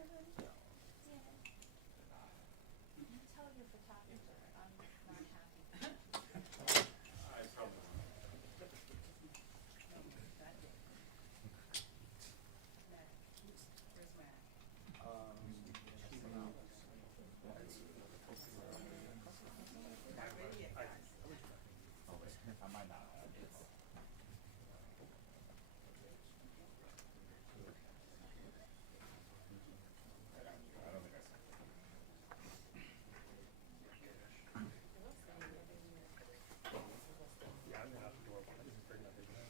Tell your photographer I'm not happy. I probably won't. Where's Matt? I might not have. I don't think I said that. Yeah, I'm gonna have to go up. I didn't bring that big one.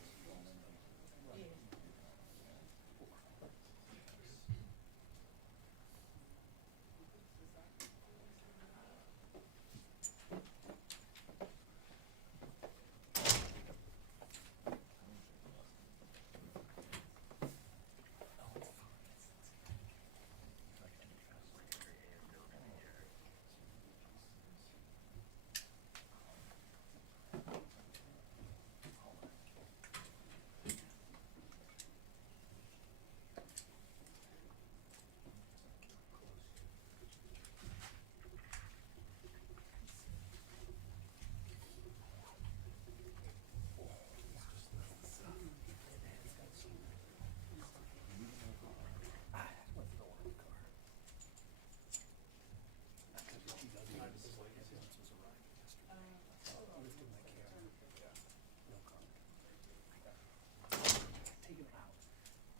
Take it out.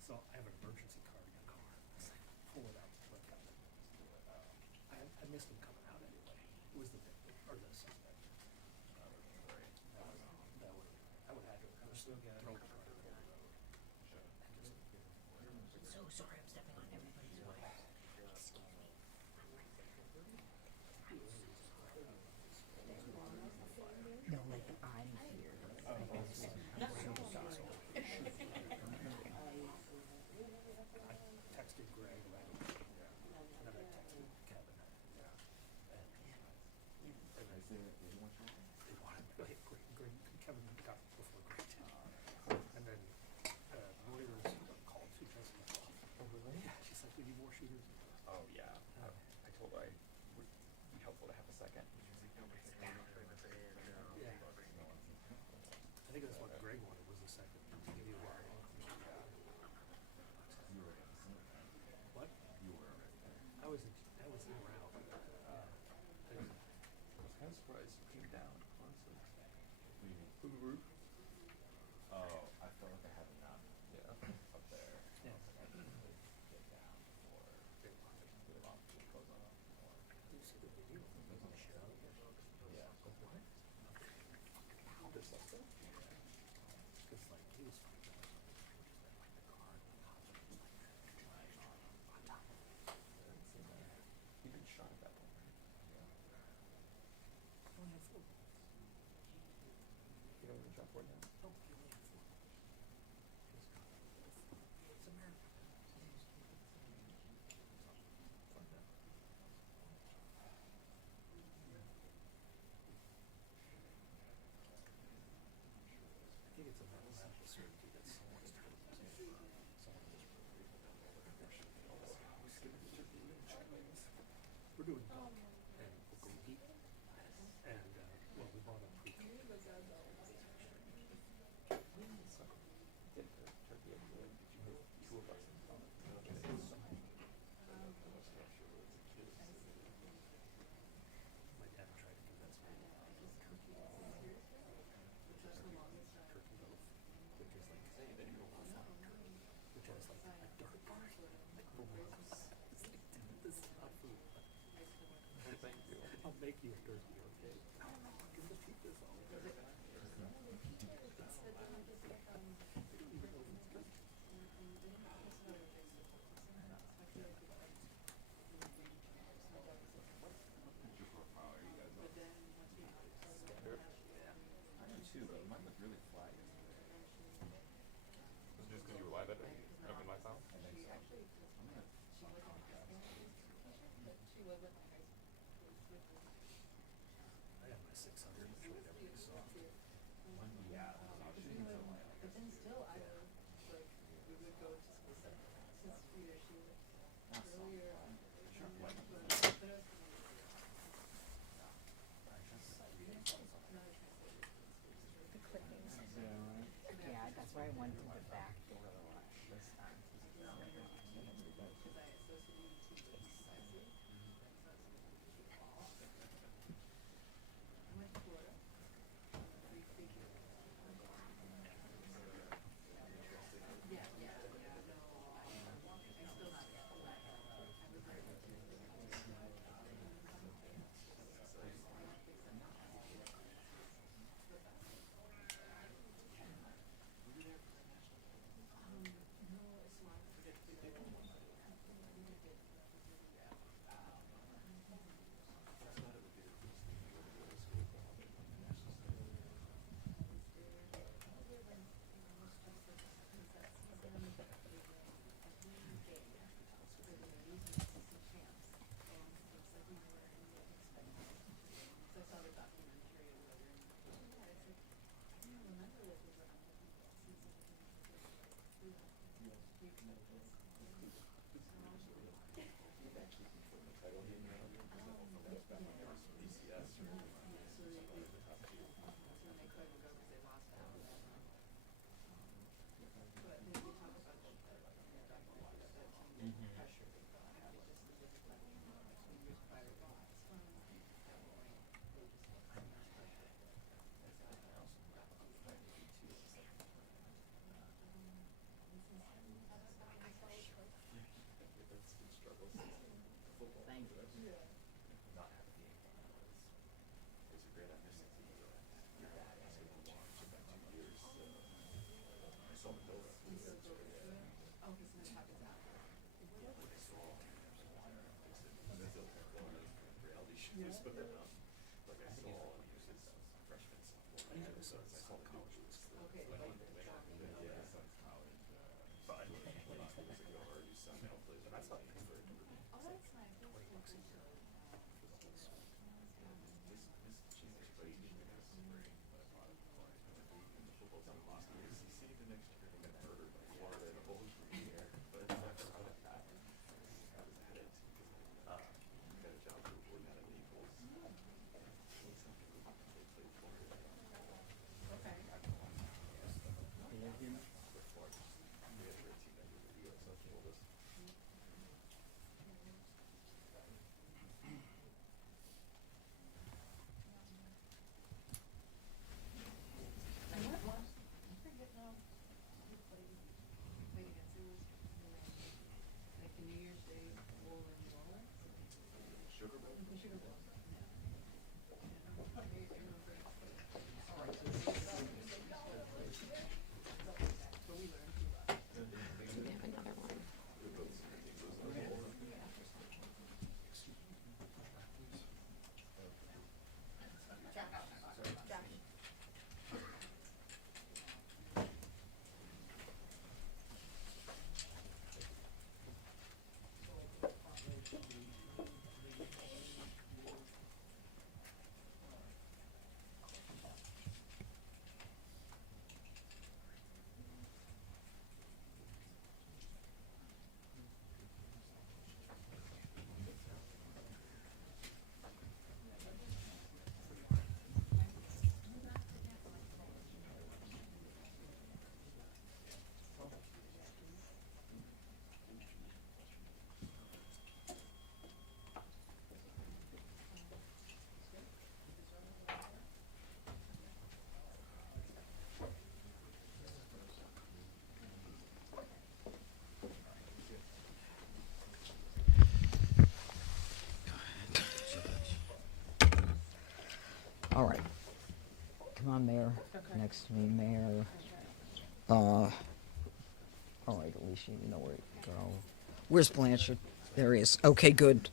So I have an emergency card in the car. It's like, pull it out, look at it. I missed him coming out anyway. It was the victim or the suspect. I would have had to. I was still getting thrown the car over the road. So sorry, I'm stepping on everybody's way. Excuse me. No, like I'm here. I texted Greg right away. And then I texted Kevin. And I say that they want you. they wanted, okay, Greg, Kevin got before Greg did. And then lawyers called 2 times. Oh, really? Yeah, she's like, we need more shooters. Oh yeah. I told her I would be helpful to have a second. Yeah. I think that's what Greg wanted was a second. To give you a while. You were gonna see it. What? You were right there. I was in or out. I was kind of surprised you came down, honestly. What do you mean? From the roof? Oh, I felt like I had enough. Yeah. Up there. Yeah. I was like, I need to get down before the alarm goes off. You see the video of the show? Yeah. What? The suspect? Because like he was fucking like the car, the cops were just like on top of it. He'd been shot at that point, right? He only had 4 bullets. You know what the shot for now? No, he only had 4 bullets. It's America. Fuck that. I think it's a mental certainty that someone's trying to someone just we're doing duck and bulgogi. And well, we bought a pre Did the turkey ever good? Did you hit 2 of us in front of it? My dad tried to convince me turkey loaf, which is like farm turkey, which has like a dark part, like morose. It's like, dude, this is not food. Thank you. I'll make you a turkey, okay? No, give the people this all. They don't even know if it's good. What's your profile? Are you guys on? Standard? Yeah. I am too, but mine looked really flat yesterday. Was it just because you were live at it? Open my sound? I think so. I'm gonna I have my 600, which made everything soft. yeah, I was shooting something like But then still, I would, like, we would go to specific, since we were shooting. The clippings. Yeah, that's why I went to the back door this time. Thank you. Not having the ink on it was a great ambition to your dad asked me to watch about 2 years. I saw the build up. When I saw reality shows, but then like I saw his freshman sophomore year, so I saw the college was yeah, son's college. 5 years ago, or your son hopefully, but I saw him for Oh, that's nice. That's cool. This Jesus played this spring, but the football team lost the ACC the next year and got murdered by Florida in a bowl game year. But after I was at that, I was at it. Got a job working out of Naples. They played Florida. Okay. With Florida. We had a team that was the US oldest. And what was, I forget now, who played against, it was, like the New Year's Day Bowl in New Orleans? Sugar Bowl? The Sugar Bowl. But we learned a lot. We have another one. All right. Come on, Mayor. Next to me, Mayor. All right, Alicia, you know where to go. Where's Blanchard? There he is. Okay, good.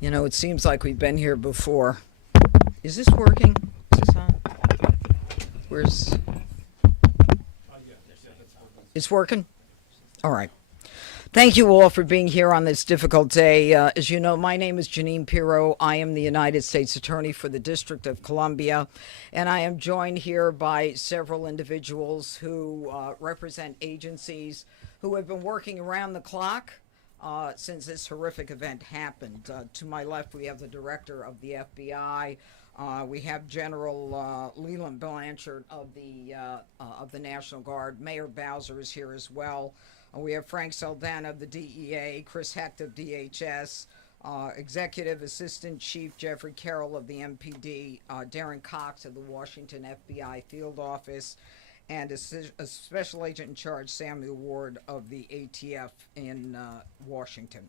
You know, it seems like we've been here before. Is this working? Is this on? Where's... It's working? All right. Thank you all for being here on this difficult day. As you know, my name is Jeanine Pirro. I am the United States Attorney for the District of Columbia, and I am joined here by several individuals who represent agencies who have been working around the clock since this horrific event happened. To my left, we have the Director of the FBI. We have General Leland Blanchard of the National Guard. Mayor Bowser is here as well. We have Frank Saldana of the DEA, Chris Hecht of DHS, Executive Assistant Chief Jeffrey Carroll of the MPD, Darren Cox of the Washington FBI Field Office, and a Special Agent in Charge, Samuel Ward of the ATF in Washington.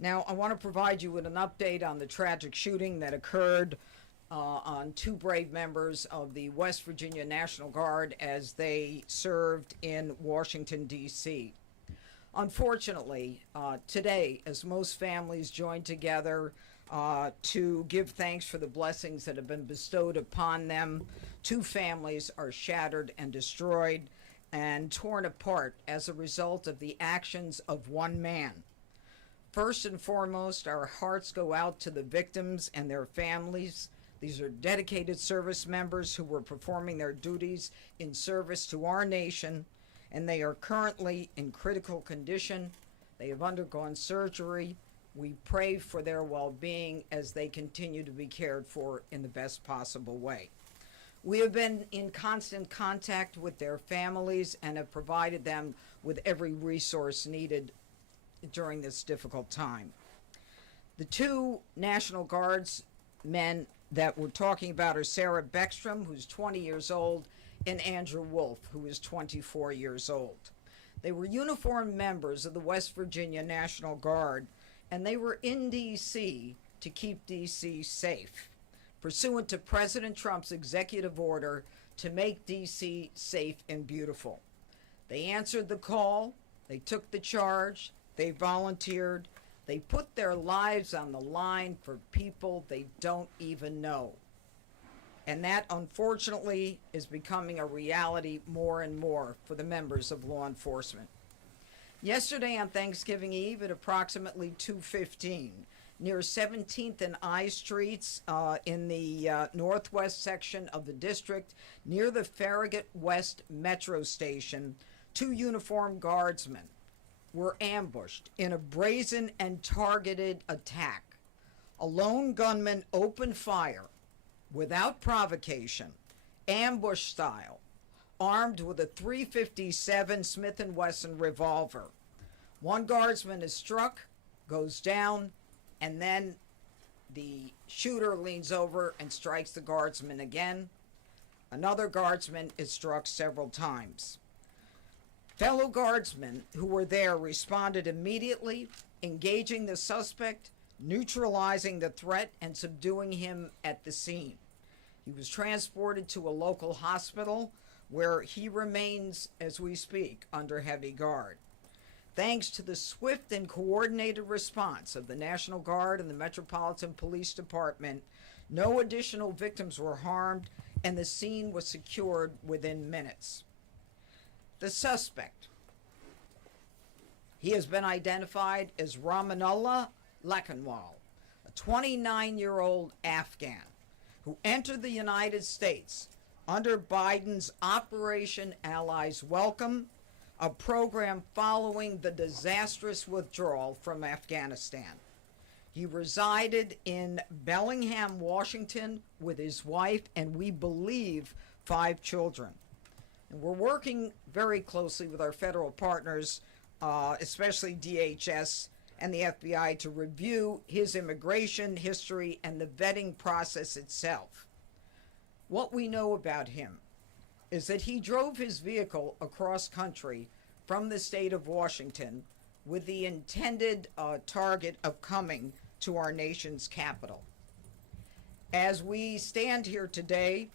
Now, I want to provide you with an update on the tragic shooting that occurred on two brave members of the West Virginia National Guard as they served in Washington, D.C. Unfortunately, today, as most families join together to give thanks for the blessings that have been bestowed upon them, two families are shattered and destroyed and torn apart as a result of the actions of one man. First and foremost, our hearts go out to the victims and their families. These are dedicated service members who were performing their duties in service to our nation, and they are currently in critical condition. They have undergone surgery. We pray for their well-being as they continue to be cared for in the best possible way. We have been in constant contact with their families and have provided them with every resource needed during this difficult time. The two National Guards men that we're talking about are Sarah Beckstrom, who's 20 years old, and Andrew Wolf, who is 24 years old. They were uniformed members of the West Virginia National Guard, and they were in D.C. to keep D.C. safe, pursuant to President Trump's executive order to make D.C. safe and beautiful. They answered the call, they took the charge, they volunteered, they put their lives on the line for people they don't even know. And that, unfortunately, is becoming a reality more and more for the members of law enforcement. Yesterday on Thanksgiving Eve at approximately 2:15, near 17th and I Streets in the northwest section of the district, near the Farragut West Metro Station, two uniformed guardsmen were ambushed in a brazen and targeted attack. A lone gunman opened fire without provocation, ambush style, armed with a .357 Smith & Wesson revolver. One guardsman is struck, goes down, and then the shooter leans over and strikes the guardsman again. Another guardsman is struck several times. Fellow guardsmen who were there responded immediately, engaging the suspect, neutralizing the threat, and subduing him at the scene. He was transported to a local hospital where he remains, as we speak, under heavy guard. Thanks to the swift and coordinated response of the National Guard and the Metropolitan Police Department, no additional victims were harmed, and the scene was secured within minutes. The suspect, he has been identified as Ramanullah Lakanwal, a 29-year-old Afghan who entered the United States under Biden's Operation Allies Welcome, a program following the disastrous withdrawal from Afghanistan. He resided in Bellingham, Washington with his wife and, we believe, 5 children. And we're working very closely with our federal partners, especially DHS and the FBI, to review his immigration history and the vetting process itself. What we know about him is that he drove his vehicle across country from the state of Washington with the intended target of coming to our nation's capital. As we stand here today,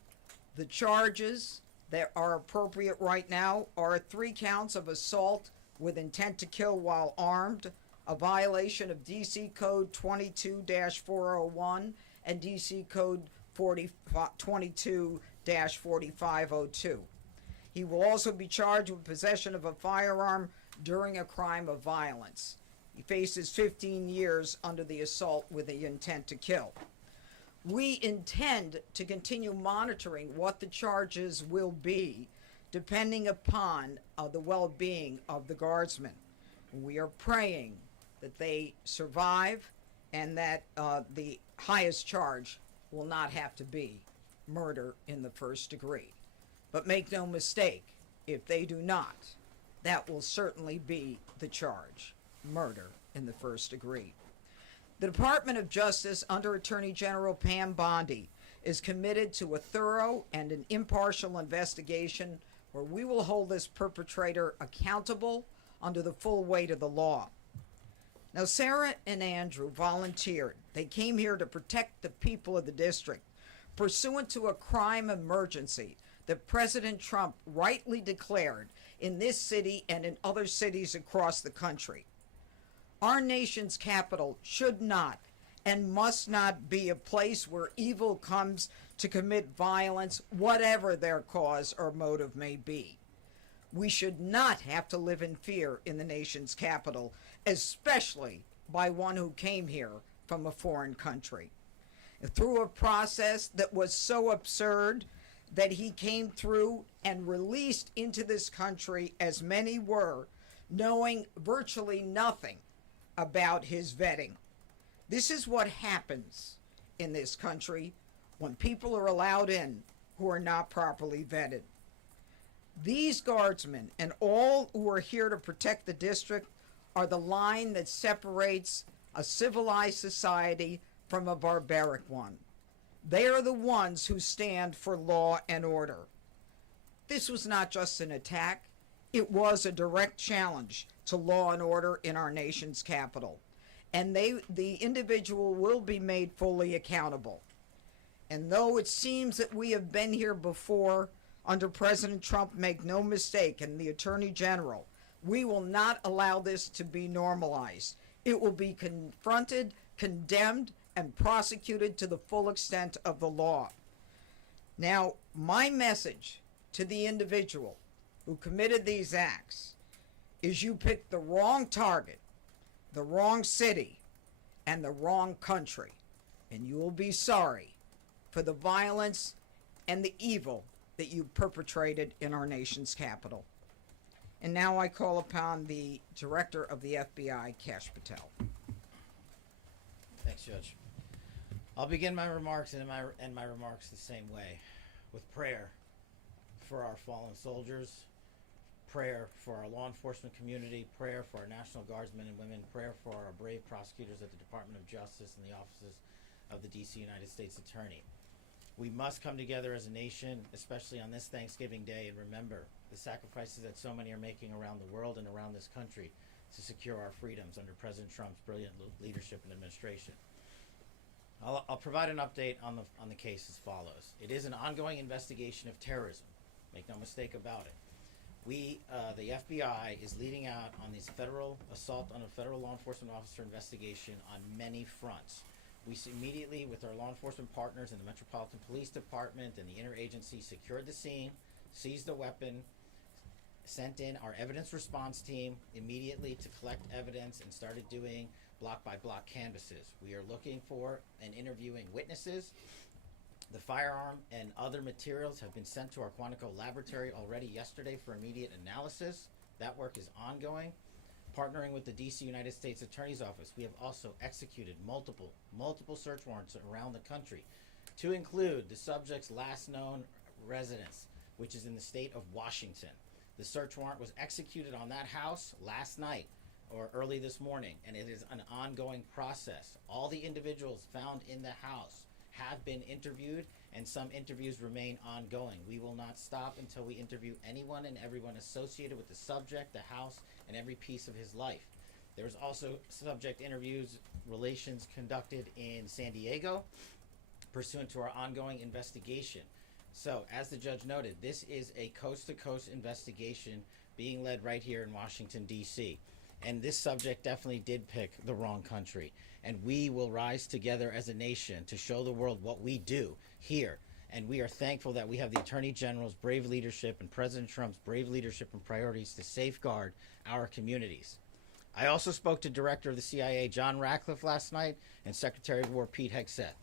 the charges that are appropriate right now are 3 counts of assault with intent to kill while armed, a violation of DC Code 22-401 and DC Code 22-4502. He will also be charged with possession of a firearm during a crime of violence. He faces 15 years under the assault with the intent to kill. We intend to continue monitoring what the charges will be depending upon the well-being of the guardsmen. We are praying that they survive and that the highest charge will not have to be murder in the first degree. But make no mistake, if they do not, that will certainly be the charge, murder in the first degree. The Department of Justice, under Attorney General Pam Bondi, is committed to a thorough and an impartial investigation where we will hold this perpetrator accountable under the full weight of the law. Now, Sarah and Andrew volunteered. They came here to protect the people of the district, pursuant to a crime emergency that President Trump rightly declared in this city and in other cities across the country. Our nation's capital should not and must not be a place where evil comes to commit violence, whatever their cause or motive may be. We should not have to live in fear in the nation's capital, especially by one who came here from a foreign country. Through a process that was so absurd that he came through and released into this country, as many were, knowing virtually nothing about his vetting. This is what happens in this country when people are allowed in who are not properly vetted. These guardsmen and all who are here to protect the district are the line that separates a civilized society from a barbaric one. They are the ones who stand for law and order. This was not just an attack, it was a direct challenge to law and order in our nation's capital. And the individual will be made fully accountable. And though it seems that we have been here before under President Trump, make no mistake, and the Attorney General, we will not allow this to be normalized. It will be confronted, condemned, and prosecuted to the full extent of the law. Now, my message to the individual who committed these acts is you picked the wrong target, the wrong city, and the wrong country, and you will be sorry for the violence and the evil that you perpetrated in our nation's capital. And now I call upon the Director of the FBI, Kash Patel. Thanks, Judge. I'll begin my remarks and end my remarks the same way, with prayer for our fallen soldiers, prayer for our law enforcement community, prayer for our National Guardsmen and women, prayer for our brave prosecutors at the Department of Justice and the offices of the D.C. United States Attorney. We must come together as a nation, especially on this Thanksgiving Day, and remember the sacrifices that so many are making around the world and around this country to secure our freedoms under President Trump's brilliant leadership and administration. I'll provide an update on the case as follows. It is an ongoing investigation of terrorism. Make no mistake about it. The FBI is leading out on this federal assault on a federal law enforcement officer investigation on many fronts. We immediately, with our law enforcement partners in the Metropolitan Police Department and the interagency, secured the scene, seized the weapon, sent in our evidence response team immediately to collect evidence, and started doing block-by-block canvasses. We are looking for and interviewing witnesses. The firearm and other materials have been sent to our Quantico laboratory already yesterday for immediate analysis. That work is ongoing. Partnering with the D.C. United States Attorney's Office, we have also executed multiple search warrants around the country, to include the subject's last known residence, which is in the state of Washington. The search warrant was executed on that house last night or early this morning, and it is an ongoing process. All the individuals found in the house have been interviewed, and some interviews remain ongoing. We will not stop until we interview anyone and everyone associated with the subject, the house, and every piece of his life. There's also subject interviews relations conducted in San Diego pursuant to our ongoing investigation. So, as the judge noted, this is a coast-to-coast investigation being led right here in Washington, D.C. And this subject definitely did pick the wrong country. And we will rise together as a nation to show the world what we do here And we are thankful that we have the Attorney General's brave leadership and President Trump's brave leadership and priorities to safeguard our communities. I also spoke to Director of the CIA, John Ratcliffe, last night, and Secretary of War, Pete Hegseth.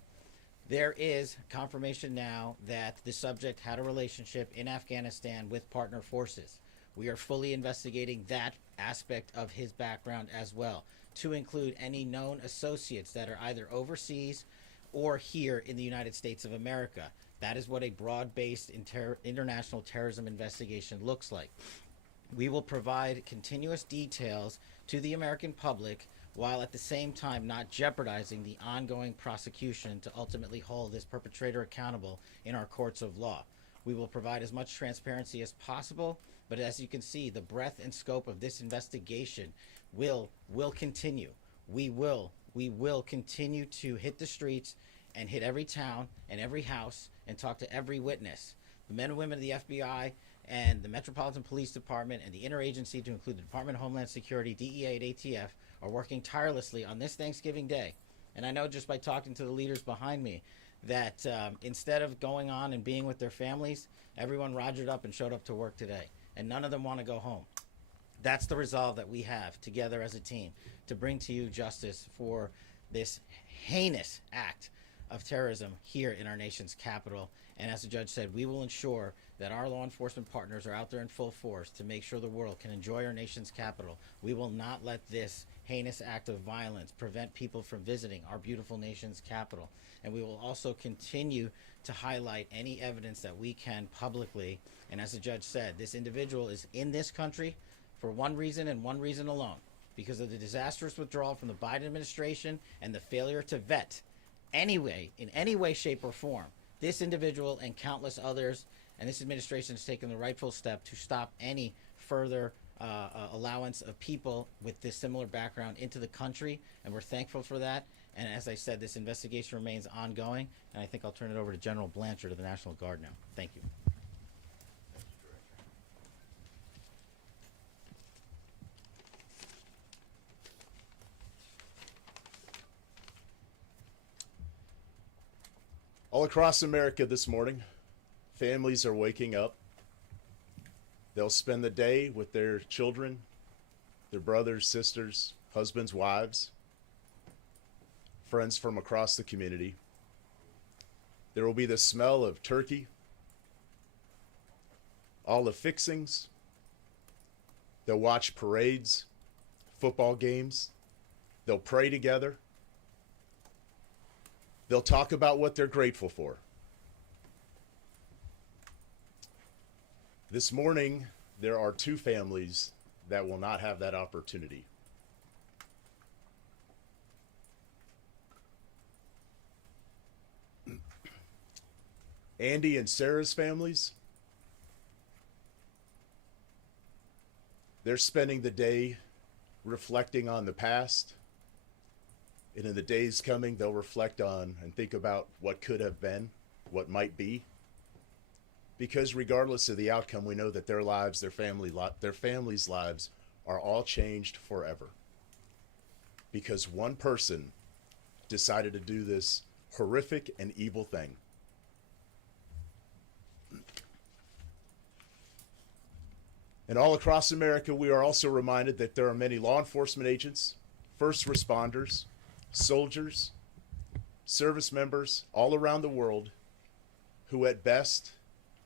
There is confirmation now that the subject had a relationship in Afghanistan with partner forces. We are fully investigating that aspect of his background as well, to include any known associates that are either overseas or here in the United States of America. That is what a broad-based international terrorism investigation looks like. We will provide continuous details to the American public while at the same time not jeopardizing the ongoing prosecution to ultimately hold this perpetrator accountable in our courts of law. We will provide as much transparency as possible, but as you can see, the breadth and scope of this investigation will continue. We will continue to hit the streets and hit every town and every house and talk to every witness. The men and women of the FBI and the Metropolitan Police Department and the interagency, to include the Department of Homeland Security, DEA, and ATF, are working tirelessly on this Thanksgiving Day. And I know just by talking to the leaders behind me that instead of going on and being with their families, everyone rogered up and showed up to work today. And none of them want to go home. That's the resolve that we have together as a team to bring to you justice for this heinous act of terrorism here in our nation's capital. And as the judge said, we will ensure that our law enforcement partners are out there in full force to make sure the world can enjoy our nation's capital. We will not let this heinous act of violence prevent people from visiting our beautiful nation's capital. And we will also continue to highlight any evidence that we can publicly. And as the judge said, this individual is in this country for one reason and one reason alone, because of the disastrous withdrawal from the Biden administration and the failure to vet anyway, in any way, shape, or form, this individual and countless others. And this administration has taken the rightful step to stop any further allowance of people with this similar background into the country, and we're thankful for that. And as I said, this investigation remains ongoing, and I think I'll turn it over to General Blanchard of the National Guard now. Thank you. All across America this morning, families are waking up. They'll spend the day with their children, their brothers, sisters, husbands, wives, friends from across the community. There will be the smell of turkey, all the fixings. They'll watch parades, football games. They'll pray together. They'll talk about what they're grateful for. This morning, there are two families that will not have that opportunity. Andy and Sarah's families, they're spending the day reflecting on the past. And in the days coming, they'll reflect on and think about what could have been, what might be. Because regardless of the outcome, we know that their lives, their families' lives are all changed forever. Because one person decided to do this horrific and evil thing. And all across America, we are also reminded that there are many law enforcement agents, first responders, soldiers, service members all around the world who at best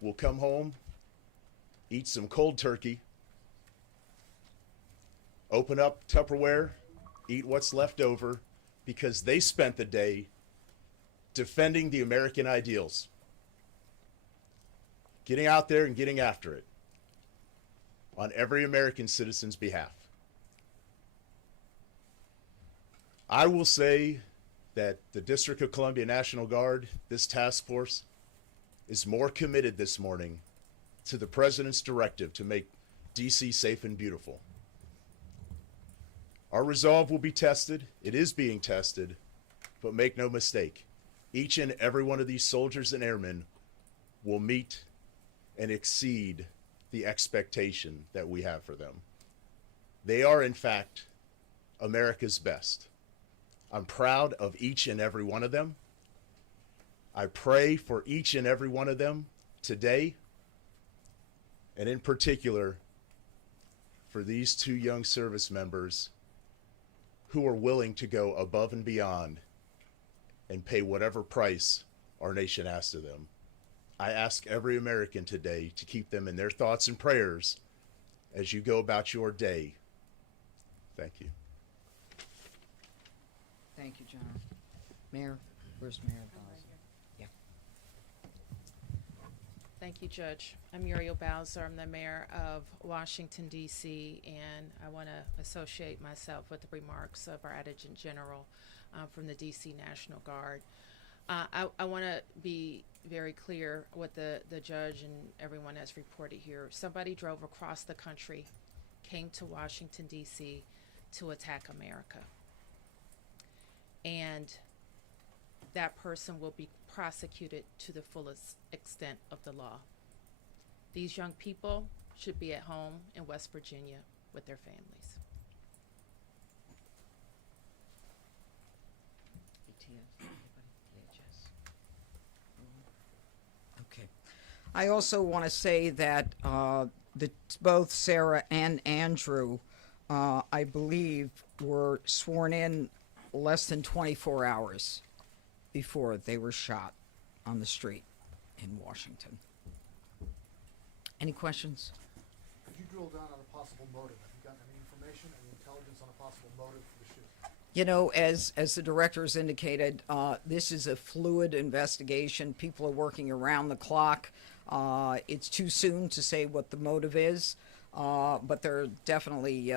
will come home, eat some cold turkey, open up Tupperware, eat what's left over, because they spent the day defending the American ideals, getting out there and getting after it on every American citizen's behalf. I will say that the District of Columbia National Guard, this task force, is more committed this morning to the President's directive to make D.C. safe and beautiful. Our resolve will be tested. It is being tested, but make no mistake, each and every one of these soldiers and airmen will meet and exceed the expectation that we have for them. They are, in fact, America's best. I'm proud of each and every one of them. I pray for each and every one of them today, and in particular for these two young service members who are willing to go above and beyond and pay whatever price our nation asks of them. I ask every American today to keep them in their thoughts and prayers as you go about your day. Thank you. Thank you, John. Mayor, where's Mayor Bowser? Yeah. Thank you, Judge. I'm Muriel Bowser. I'm the mayor of Washington, D.C., and I want to associate myself with the remarks of our Adjutant General from the D.C. National Guard. I want to be very clear what the judge and everyone has reported here. Somebody drove across the country, came to Washington, D.C. to attack America. And that person will be prosecuted to the fullest extent of the law. These young people should be at home in West Virginia with their families. Okay. I also want to say that both Sarah and Andrew, I believe, were sworn in less than 24 hours before they were shot on the street in Washington. Any questions? Could you drill down on a possible motive? Have you gotten any information, any intelligence on a possible motive for the shooting? You know, as the director has indicated, this is a fluid investigation. People are working around the clock. It's too soon to say what the motive is, but there are definitely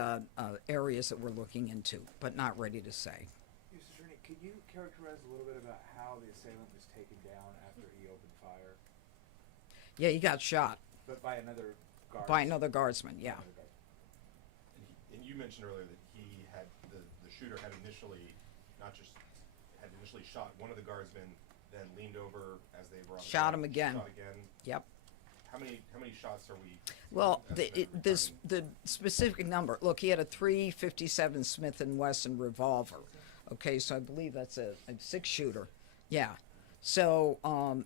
areas that we're looking into, but not ready to say. Mr. Jeanine, could you characterize a little bit about how the assailant was taken down after he opened fire? Yeah, he got shot But by another guard. by another guardsman, yeah. And you mentioned earlier that he had, the shooter had initially shot one of the guardsmen, then leaned over as they were on the Shot ground, him again. Shot again. Yep. How many shots are we? Well, estimate the specific number, look, he had a .357 Smith & Wesson revolver. Okay, so I believe that's a six-shooter. Yeah. So,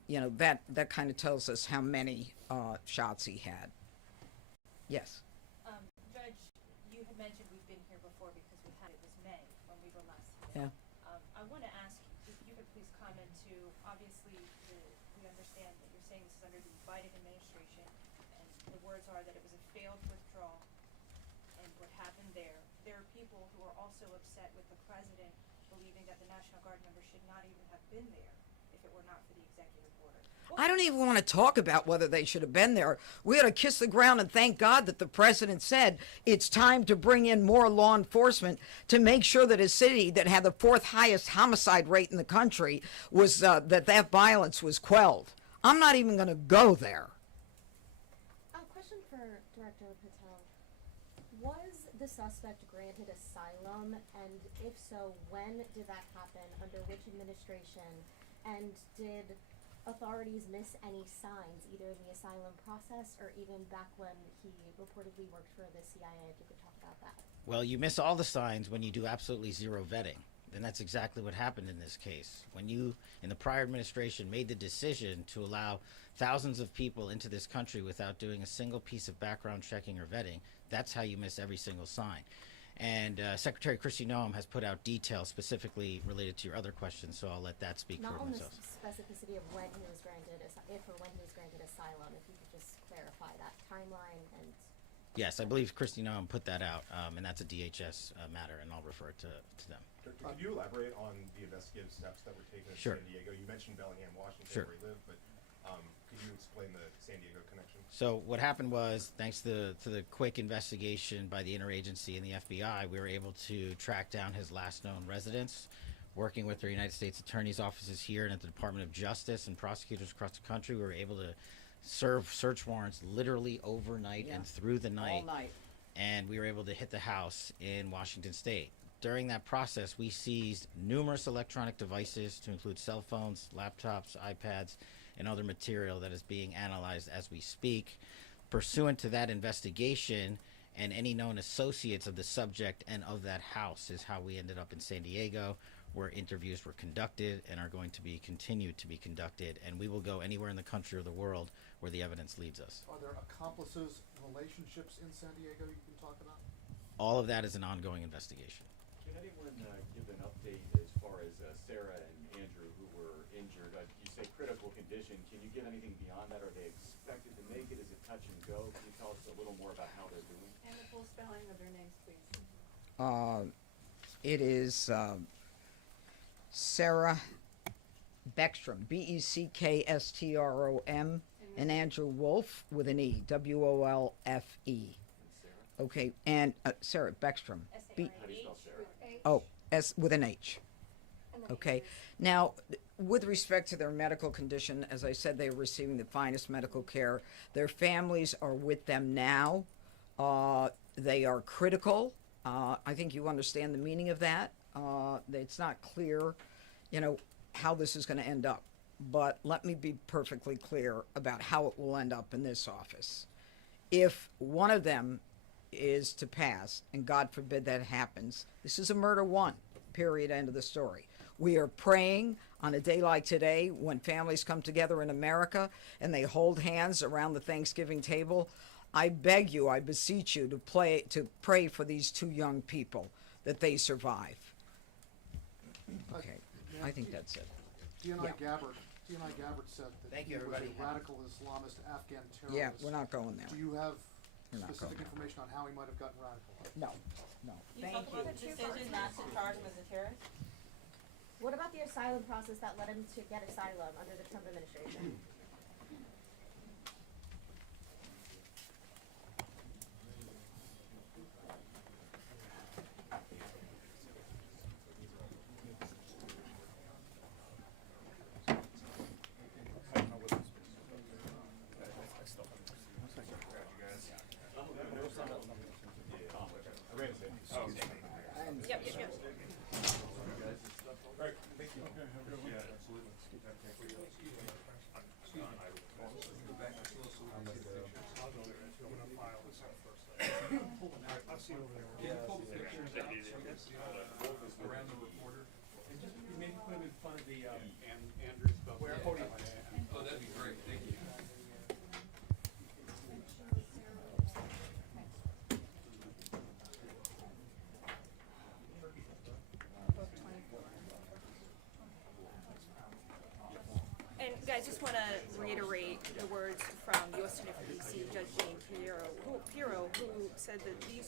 you know, that kind of tells us how many shots he had. Yes. Judge, you had mentioned we've been here before because it was May when we were last here. Yeah. I want to ask if you could please comment to, obviously, we understand that you're saying this is under the Biden administration, and the words are that it was a failed withdrawal, and what happened there. There are people who are also upset with the president believing that the National Guard members should not even have been there if it were not for the executive order. I don't even want to talk about whether they should have been there. We ought to kiss the ground and thank God that the president said it's time to bring in more law enforcement to make sure that a city that had the fourth highest homicide rate in the country was that violence was quelled. I'm not even going to go there. A question for Director Patel. Was the suspect granted asylum, and if so, when did that happen, under which administration, and did authorities miss any signs, either in the asylum process or even back when he reportedly worked for the CIA, if you could talk about that? Well, you miss all the signs when you do absolutely zero vetting. And that's exactly what happened in this case. When you, in the prior administration, made the decision to allow thousands of people into this country without doing a single piece of background checking or vetting, that's how you miss every single sign. And Secretary Kristi Noem has put out details specifically related to your other questions, so I'll let that speak Not for on the themselves. specificity of when he was granted, if or when he was granted asylum, if you could just clarify that timeline and... Yes, I believe Kristi Noem put that out, and that's a DHS matter, and I'll refer it to them. Could you elaborate on the investigative steps that were taken in Sure. San Diego? You mentioned Bellingham, Washington, Sure. where he lived, but could you explain the San Diego connection? So what happened was, thanks to the quick investigation by the interagency and the FBI, we were able to track down his last known residence. Working with the United States Attorney's offices here and at the Department of Justice and prosecutors across the country, we were able to serve search warrants literally overnight and through the night. All night. And we were able to hit the house in Washington State. During that process, we seized numerous electronic devices to include cell phones, laptops, iPads, and other material that is being analyzed as we speak. Pursuant to that investigation and any known associates of the subject and of that house is how we ended up in San Diego. where interviews were conducted and are going to be continued to be conducted, and we will go anywhere in the country or the world where the evidence leads us. Are there accomplices, relationships in San Diego you can talk about? All of that is an ongoing investigation. Can anyone give an update as far as Sarah and Andrew who were injured? You say critical condition. Can you give anything beyond that? Are they expected to make it? Is it touch and go? Can you tell us a little more about how they're doing? And the full spelling of their names, please. It is Sarah Beckstrom, Beckstrom, and Andrew Wolf with an E, Wolfe. And Sarah? Okay, and Sarah Beckstrom. How do you spell Sarah? Oh, S with an H. Okay. Now, with respect to their medical condition, as I said, they are receiving the finest medical care. Their families are with them now. They are critical. I think you understand the meaning of that. It's not clear, how this is going to end up. But let me be perfectly clear about how it will end up in this office. If one of them is to pass, and God forbid that happens, this is a murder one, period, end of the story. We are praying on a day like today when families come together in America and they hold hands around the Thanksgiving table. I beg you, I beseech you to pray for these two young people that they survive. Okay, I think that's it. DNI Gabbard said that Thank he you, was everybody. a radical Islamist Afghan terrorist. Yeah, we're not going there. Do you have We're not specific going there. information on how he might have gotten radicalized? No. You talk about the decision not to charge him as a terrorist? What about the asylum process that led him to get asylum under the Trump administration? Around the reporter, and just maybe put him in front of the Andrew's podium. Oh, that'd be great. Thank you. And guys, just want to reiterate the words from U.S. Senator for D.C. Judge Jeanine Pirro, who said that these